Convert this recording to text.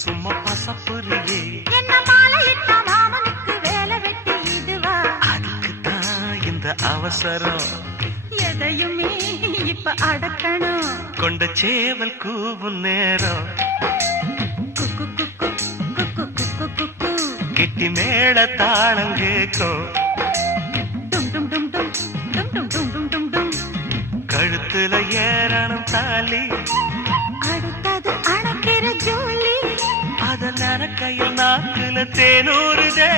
சும்மா பசப்புரியே என்ன மாலையிட்ட மாமனுக்கு வேலை வெட்டி இதுவா அதுக்குத்தான் இந்த அவசரம் எதையுமே இப்ப அடக்கணும் கொண்ட சேவல் கூவும் நேரம் குக்கு குக்கு குக்கு குக்கு குக்கு கெட்டி மேள தாளம் கேட்கும் டும் டும் டும் டும் டும் டும் டும் டும் டும் டும் கழுத்துல ஏறணும் தாலி அடுத்தது அணைக்கிற ஜோலி அத நரக்கையில் நாக்குல தேனூறுதே